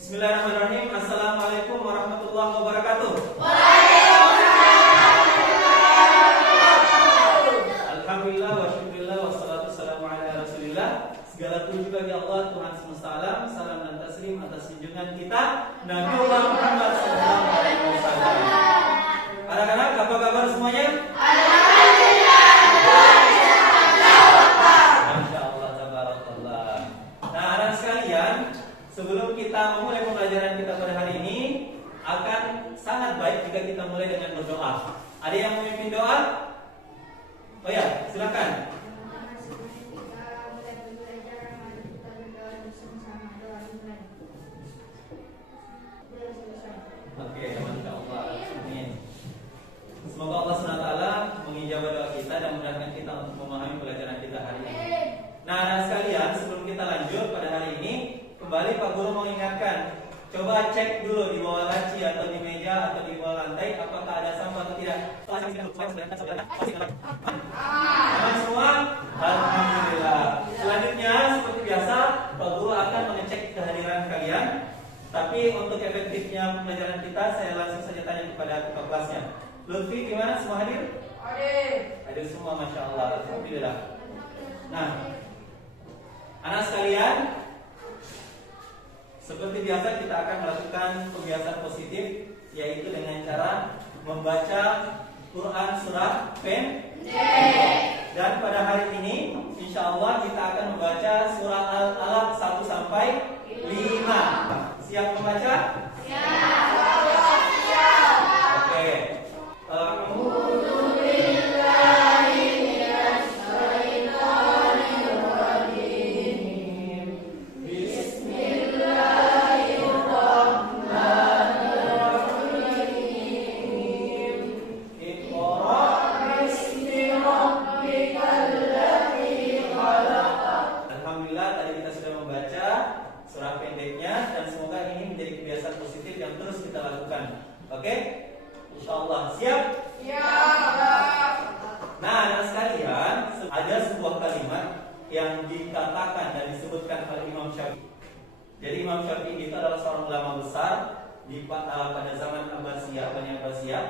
Bismillahirrahmanirrahim. Assalamualaikum warahmatullahi wabarakatuh. Alhamdulillah wa syukurillah wassalatu wassalamu ala rasulillah. Segala puji bagi Allah Tuhan semesta alam. Salam dan taslim atas junjungan kita Nabi Muhammad SAW. Anak-anak, apa kabar semuanya? Masya Allah, tabarakallah. Nah, anak sekalian, sebelum kita memulai pembelajaran kita pada hari ini, akan sangat baik jika kita mulai dengan berdoa. Ada yang memimpin doa? Oh ya, silakan. Oke, Masya Allah. Amin. Semoga Allah SWT mengijabah doa kita dan memudahkan kita untuk memahami pelajaran kita hari ini. Nah, anak sekalian, sebelum kita lanjut pada hari ini, kembali Pak Guru mengingatkan, coba cek dulu di bawah laci atau di meja atau di bawah lantai apakah ada sampah atau tidak. Aman semua? Alhamdulillah. Selanjutnya seperti biasa Pak Guru akan mengecek kehadiran kalian. Tapi untuk efektifnya pembelajaran kita, saya langsung saja tanya kepada ketua kelasnya. Lutfi, gimana? Semua hadir? Hadir semua, Masya Allah. Alhamdulillah. Nah, anak sekalian, seperti biasa kita akan melakukan kebiasaan positif, yaitu dengan cara membaca Quran surah pendek. Dan pada hari ini, insya Allah kita akan membaca surah Al-Alaq 1 sampai 5. Siap membaca? Siap. Oke. Oke, insya Allah siap? Siap. Nah, anak sekalian, ada sebuah kalimat yang dikatakan dan disebutkan oleh Imam Syafi'i. Jadi Imam Syafi'i itu adalah seorang ulama besar pada zaman Abbasiyah, Bani Abbasiyah.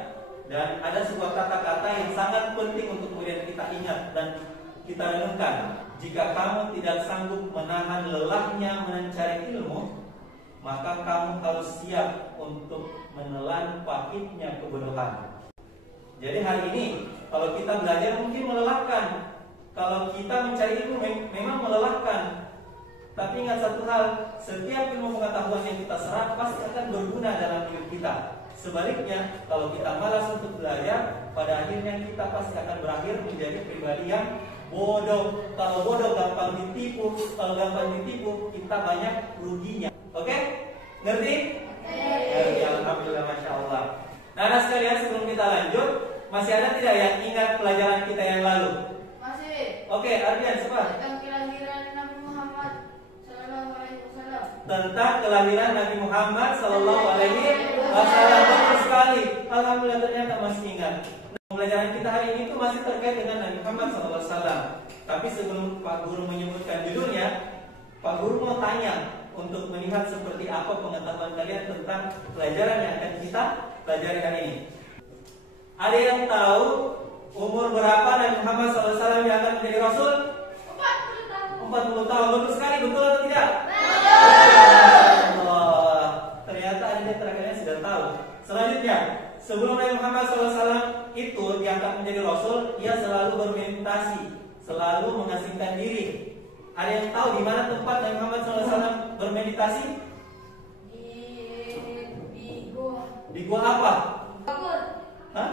Dan ada sebuah kata-kata yang sangat penting untuk kemudian kita ingat dan kita renungkan. Jika kamu tidak sanggup menahan lelahnya mencari ilmu, maka kamu harus siap untuk menelan pahitnya kebodohan. Jadi hari ini kalau kita belajar mungkin melelahkan. Kalau kita mencari ilmu memang melelahkan. Tapi ingat satu hal, setiap ilmu pengetahuan yang kita serap pasti akan berguna dalam hidup kita. Sebaliknya, kalau kita malas untuk belajar, pada akhirnya kita pasti akan berakhir menjadi pribadi yang bodoh. Kalau bodoh gampang ditipu, kalau gampang ditipu kita banyak ruginya. Oke? Ngerti? Ngerti, alhamdulillah, Masya Allah. Nah, anak sekalian, sebelum kita lanjut, masih ada tidak yang ingat pelajaran kita yang lalu? Masih. Oke, Ardian, cepat. Tentang kelahiran Nabi Muhammad Sallallahu Alaihi Wasallam. Tentang kelahiran Nabi Muhammad Sallallahu Alaihi Wasallam. Betul sekali. Alhamdulillah, ternyata masih ingat. Nah, pelajaran kita hari ini itu masih terkait dengan Nabi Muhammad Sallallahu Alaihi Wasallam. Tapi sebelum Pak Guru menyebutkan judulnya, Pak Guru mau tanya, untuk melihat seperti apa pengetahuan kalian tentang pelajaran yang akan kita pelajari hari ini. Ada yang tahu umur berapa Nabi Muhammad SAW yang akan menjadi Rasul? 40 tahun. 40 tahun, betul sekali, betul atau tidak? Betul. Ternyata ada di antara kalian sudah tahu. Selanjutnya, sebelum Nabi Muhammad SAW itu diangkat menjadi Rasul, dia selalu bermeditasi, selalu mengasingkan diri. Ada yang tahu di mana tempat Nabi Muhammad SAW bermeditasi? Di gua. Di gua apa? Bagus. Hah?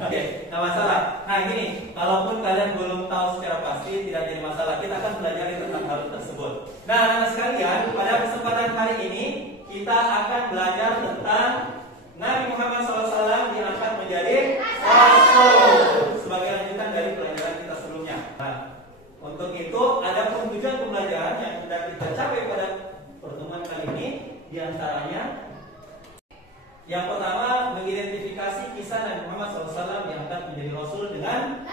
Oke, nggak masalah. Nah gini, kalaupun kalian belum tahu secara pasti, tidak jadi masalah. Kita akan belajar tentang hal tersebut. Nah, anak sekalian, pada kesempatan hari ini kita akan belajar tentang Nabi Muhammad SAW diangkat menjadi Rasul sebagai lanjutan dari pelajaran kita sebelumnya. Nah, untuk itu ada tujuan pembelajaran yang sudah kita capai pada pertemuan kali ini. Diantaranya, yang pertama mengidentifikasi kisah Nabi Muhammad SAW yang akan menjadi Rasul dengan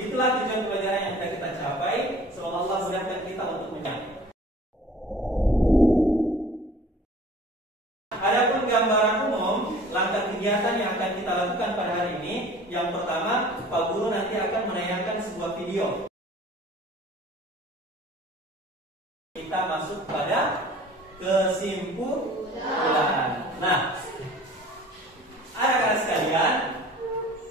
Itulah tujuan pelajaran yang kita capai. Semoga Allah mudahkan kita untuk mencapai. Adapun gambaran umum langkah kegiatan yang akan kita lakukan pada hari ini, yang pertama, Pak Guru nanti akan menayangkan sebuah video. Kita masuk pada kesimpulan. Nah, anak-anak sekalian,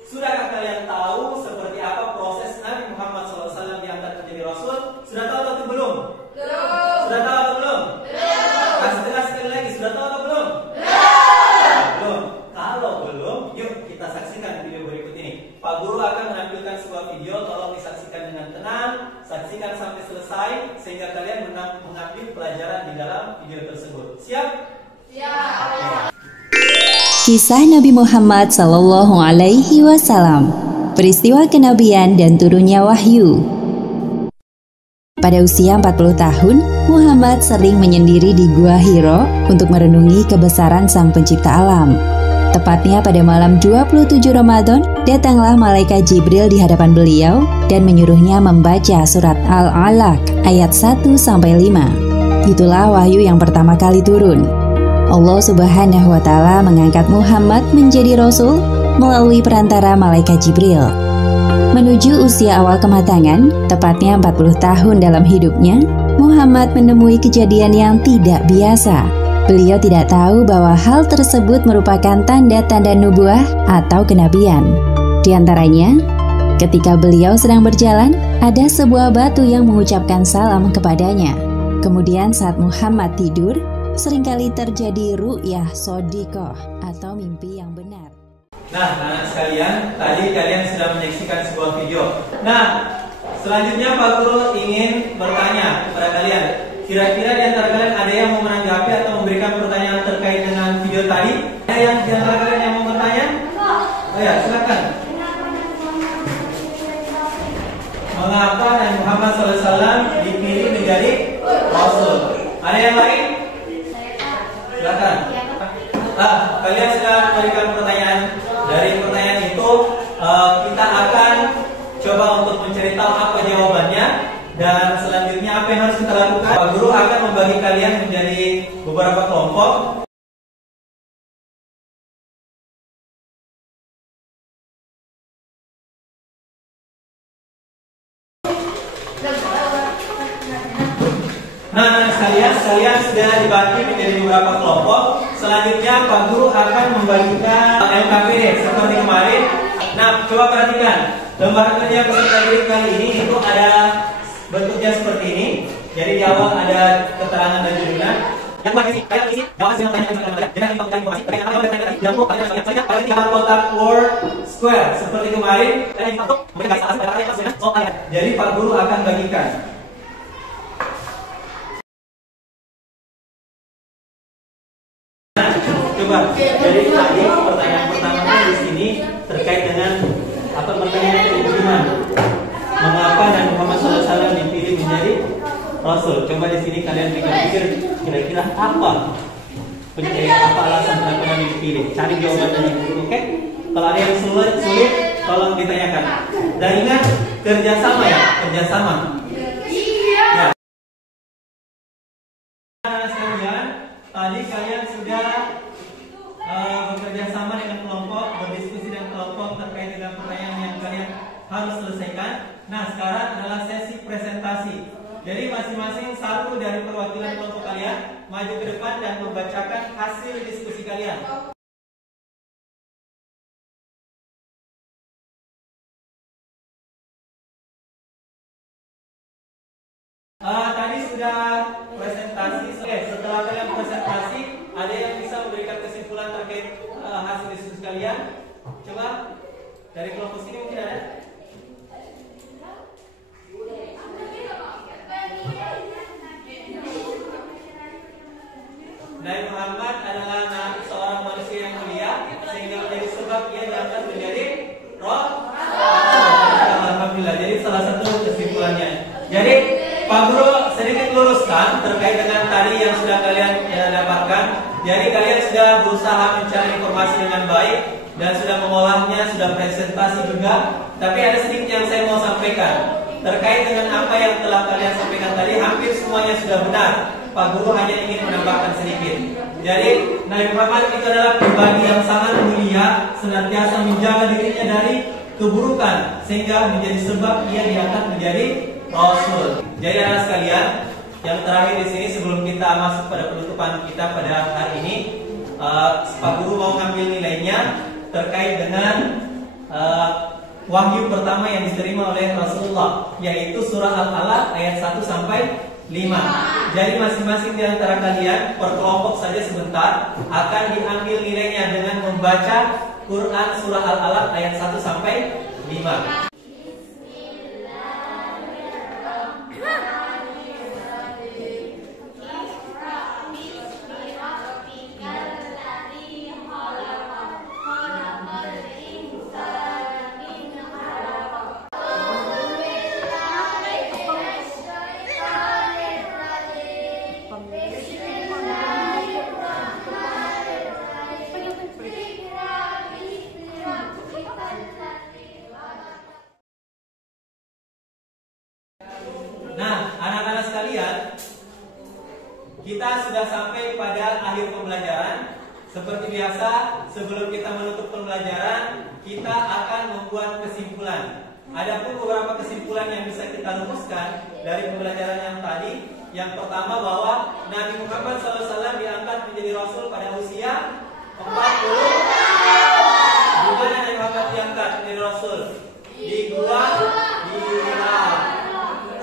sudahkah kalian tahu seperti apa proses Nabi Muhammad SAW diangkat menjadi Rasul? Sudah tahu atau belum? Belum. Sudah tahu atau belum? Belum. Kasih tegas sekali lagi, sudah tahu atau belum? Belum. Kalau belum, yuk kita saksikan video berikut ini. Pak Guru akan menampilkan sebuah video, tolong disaksikan dengan tenang, saksikan sampai selesai sehingga kalian mengambil pelajaran di dalam video tersebut. Siap? Siap. Kisah Nabi Muhammad Sallallahu Alaihi Wasallam, peristiwa kenabian dan turunnya wahyu. Pada usia 40 tahun, Muhammad sering menyendiri di Gua Hiro untuk merenungi kebesaran Sang Pencipta alam. Tepatnya pada malam 27 Ramadan, datanglah malaikat Jibril di hadapan beliau dan menyuruhnya membaca surat Al-Alaq ayat 1-5. Itulah wahyu yang pertama kali turun. Allah Subhanahu wa Ta'ala mengangkat Muhammad menjadi Rasul melalui perantara malaikat Jibril. Menuju usia awal kematangan, tepatnya 40 tahun dalam hidupnya, Muhammad menemui kejadian yang tidak biasa. Beliau tidak tahu bahwa hal tersebut merupakan tanda-tanda nubuah atau kenabian. Di antaranya, ketika beliau sedang berjalan, ada sebuah batu yang mengucapkan salam kepadanya. Kemudian saat Muhammad tidur, seringkali terjadi ru'yah shodiqah atau mimpi yang benar. Nah, anak sekalian, tadi kalian sudah menyaksikan sebuah video. Nah, selanjutnya Pak Guru ingin bertanya kepada kalian. Kira-kira di antara kalian ada yang mau menanggapi atau memberikan pertanyaan terkait dengan video tadi? Ada yang di antara kalian yang mau bertanya? Oh ya, silakan. Mengapa Nabi Muhammad SAW dipilih menjadi Rasul? Ada yang lain? Silakan. Kalian sudah memberikan pertanyaan. Dari pertanyaan itu kita akan coba untuk mencari tahu apa jawabannya, dan selanjutnya apa yang harus kita lakukan. Pak Guru akan membagi kalian menjadi beberapa kelompok. Nah, kalian sudah dibagi menjadi beberapa kelompok. Selanjutnya Pak Guru akan membagikan LKPD seperti kemarin. Nah, coba perhatikan. Lembar kerja peserta didik kali ini itu ada bentuknya seperti ini. Jadi di awal ada keterangan dan judulnya. Yang mana sih? Kayak isi. Jawab dengan tanya jangan lupa informasi. Jangan lupa tinggal kotak word square seperti kemarin. Jadi Pak Guru akan bagikan. Coba, jadi tadi pertanyaan pertama di sini terkait dengan apa pertanyaan yang bagaimana? Mengapa Nabi Muhammad SAW dipilih menjadi Rasul? Coba di sini kalian pikir-pikir kira-kira apa alasan kenapa Nabi dipilih? Cari jawabannya, oke? Kalau ada yang sulit, tolong ditanyakan. Dan ingat kerjasama ya, kerjasama. Ya. Tadi kalian sudah bekerja sama dengan kelompok, berdiskusi dengan kelompok terkait dengan pertanyaan yang kalian harus selesaikan. Nah, sekarang adalah sesi presentasi. Jadi masing-masing satu dari perwakilan kelompok kalian maju ke depan dan membacakan hasil diskusi kalian. Tadi sudah presentasi. Oke, setelah kalian presentasi, ada yang bisa memberikan kesimpulan terkait hasil diskusi kalian? Coba dari kelompok sini mungkin ada. Nabi Muhammad adalah seorang manusia yang mulia sehingga menjadi sebab ia diangkat menjadi Rasul. Alhamdulillah. Jadi salah satu kesimpulannya. Jadi Pak Guru sedikit luruskan terkait dengan tadi yang sudah kalian dapatkan. Jadi kalian sudah berusaha mencari informasi dengan baik dan sudah mengolahnya, sudah presentasi juga. Tapi ada sedikit yang saya mau sampaikan terkait dengan apa yang telah kalian sampaikan tadi. Hampir semuanya sudah benar. Pak Guru hanya ingin menambahkan sedikit. Jadi Nabi Muhammad itu adalah pribadi yang sangat mulia, senantiasa menjaga dirinya dari keburukan sehingga menjadi sebab ia diangkat menjadi Rasul. Jadi anak sekalian, yang terakhir di sini sebelum kita masuk pada penutupan kita pada hari ini, Pak Guru mau ngambil nilainya terkait dengan wahyu pertama yang diterima oleh Rasulullah, yaitu surah Al-Alaq ayat 1 sampai 5. Jadi masing-masing di antara kalian per kelompok saja sebentar akan diambil nilainya dengan membaca Quran surah Al-Alaq ayat 1 sampai 5. Nah, anak-anak sekalian, kita sudah sampai pada akhir pembelajaran. Seperti biasa, sebelum kita menutup pembelajaran, kita akan membuat kesimpulan. Adapun beberapa kesimpulan yang bisa kita rumuskan dari pembelajaran yang tadi. Yang pertama bahwa Nabi Muhammad SAW diangkat menjadi Rasul pada usia 40. Di mana Nabi Muhammad diangkat menjadi Rasul? Di Gua Hira.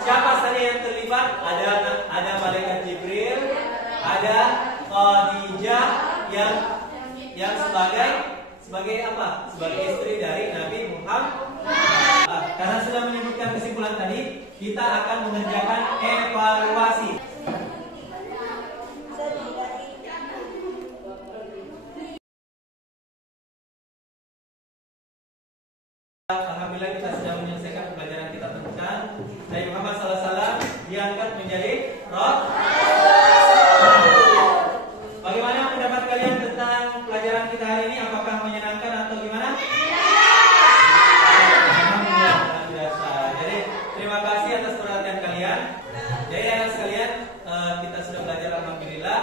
Siapa saja yang terlibat? Ada malaikat Jibril, ada Khadijah yang sebagai apa? Sebagai istri dari Nabi Muhammad. Karena sudah menyebutkan kesimpulan tadi, kita akan mengerjakan evaluasi. Alhamdulillah kita sudah menyelesaikan pembelajaran kita tentang Nabi Muhammad SAW diangkat menjadi Rasul. Bagaimana pendapat kalian tentang pelajaran kita hari ini? Apakah menyenangkan atau gimana? Alhamdulillah, luar biasa. Jadi terima kasih atas perhatian kalian. Jadi anak sekalian, kita sudah belajar alhamdulillah,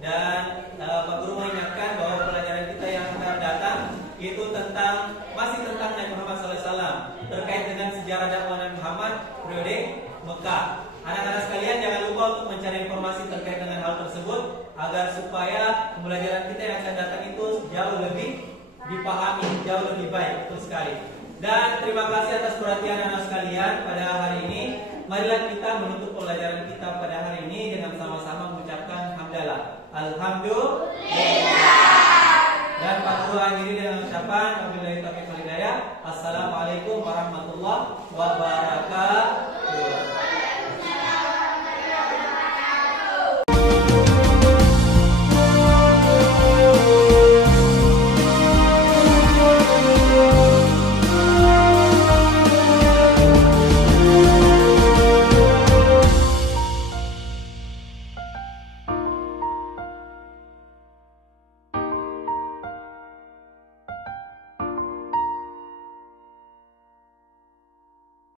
dan Pak Guru mengingatkan bahwa pelajaran kita yang akan datang itu masih tentang Nabi Muhammad SAW, terkait dengan sejarah dakwah Nabi Muhammad periode Mekah. Anak-anak sekalian, jangan lupa untuk mencari informasi terkait dengan hal tersebut agar supaya pembelajaran kita yang akan datang itu jauh lebih dipahami, jauh lebih baik. Betul sekali. Dan terima kasih atas perhatian anak sekalian pada hari ini. Marilah kita menutup pembelajaran kita pada hari ini dengan sama-sama mengucapkan hamdalah. Alhamdulillah. Dan Pak Guru akhiri dengan ucapan wabillahi taufiq wal hidayah. Assalamualaikum warahmatullahi wabarakatuh.